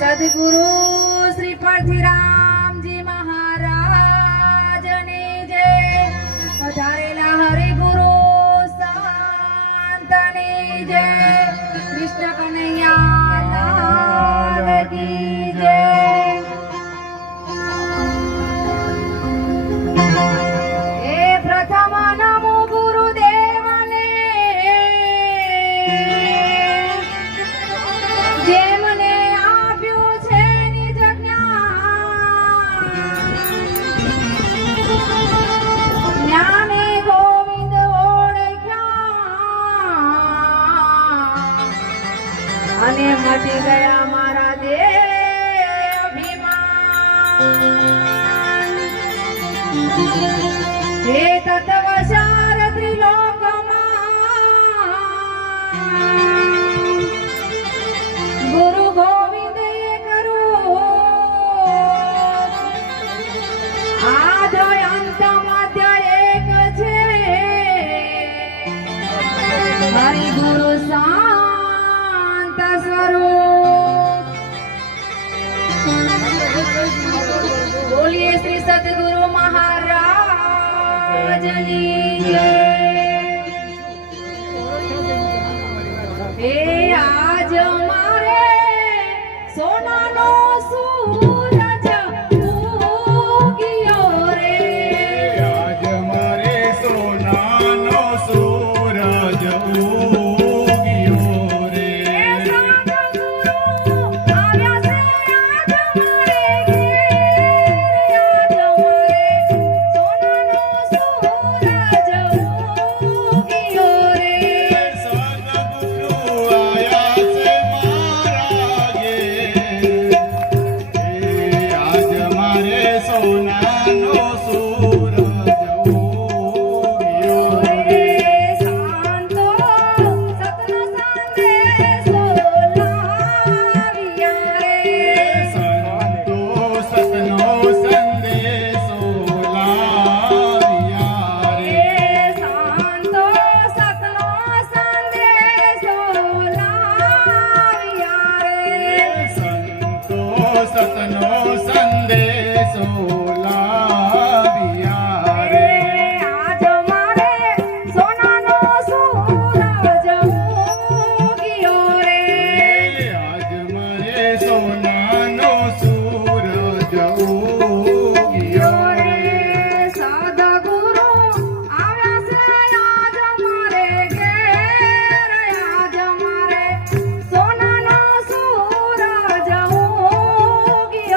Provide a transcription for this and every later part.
સદગુરુ શ્રી પરથીરામજી મહારાજની જય. વધારેલા હરિગુરુ સંતની જય. કૃષ્ણ કનૈયા લાલ કી જય. એ પ્રથમ નમો ગુરુદેવને, જેમને આપ્યું છે નિજ જ્ઞાન. જ્ઞાને ગોવિંદ ઓળખ્યા અને મટી ગયા મારા દેહ અભિમાન. હે તત્વસાર ત્રિલોકમાં ગુરુ ગોવિંદ કરું. આદ્ય અંત મધ્ય એક છે, હરિ ગુરુ શાંત સ્વરૂપ. બોલીએ શ્રી સદગુરુ મહારાજની જય. હે આજ મારે સોનાનો સૂરજ ઉગ્યો રે. આજ મારે સોનાનો સૂરજ ઉગ્યો રે. સદગુરુ આવ્યા છે આજ મારે ઘેર. આજ મારે સોનાનો સૂરજ ઉગ્યો રે. સદગુરુ આયા છે મારા ઘેર. આજ મારે સોનાનો સૂરજ ઉગ્યો રે. શાંતો સતનો સંદેશો લાવ્યા રે. સંતો સતનો સંદેશો લાવ્યા રે. શાંતો સતનો સંદેશો લાવ્યા રે. સંતો સતનો સંદેશો લાવ્યા રે. આજ મારે સોનાનો સૂરજ ઉગ્યો રે. આજ મારે સોનાનો સૂરજ ઉગ્યો રે. સદગુરુ આવ્યા છે આજ મારે ઘેર. આજ મારે સોનાનો સૂરજ ઉગ્યો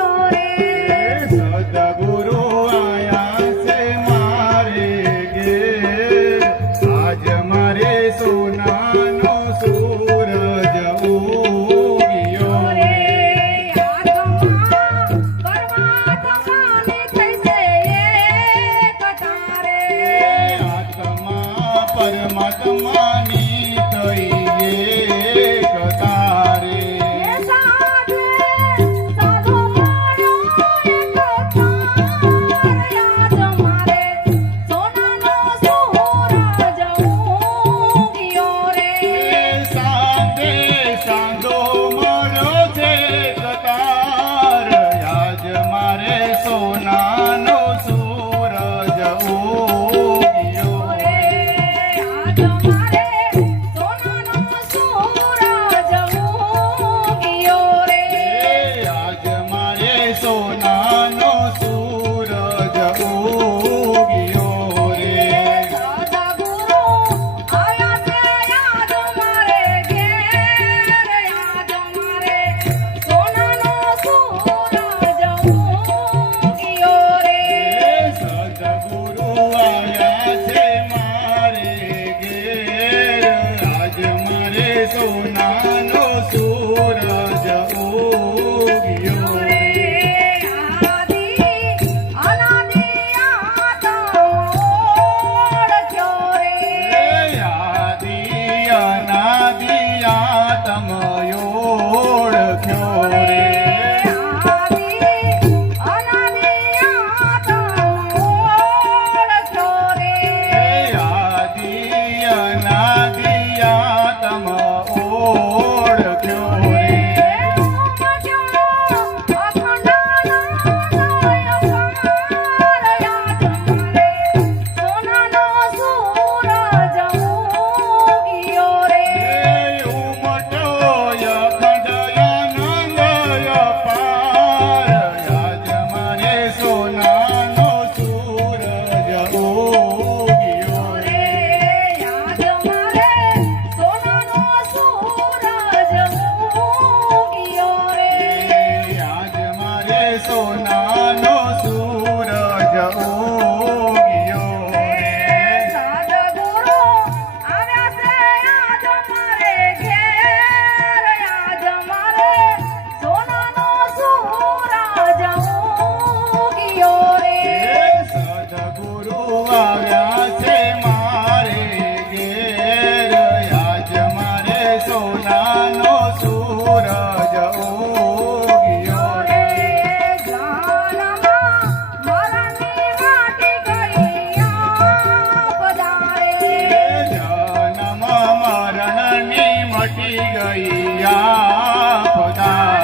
લઈ પધાર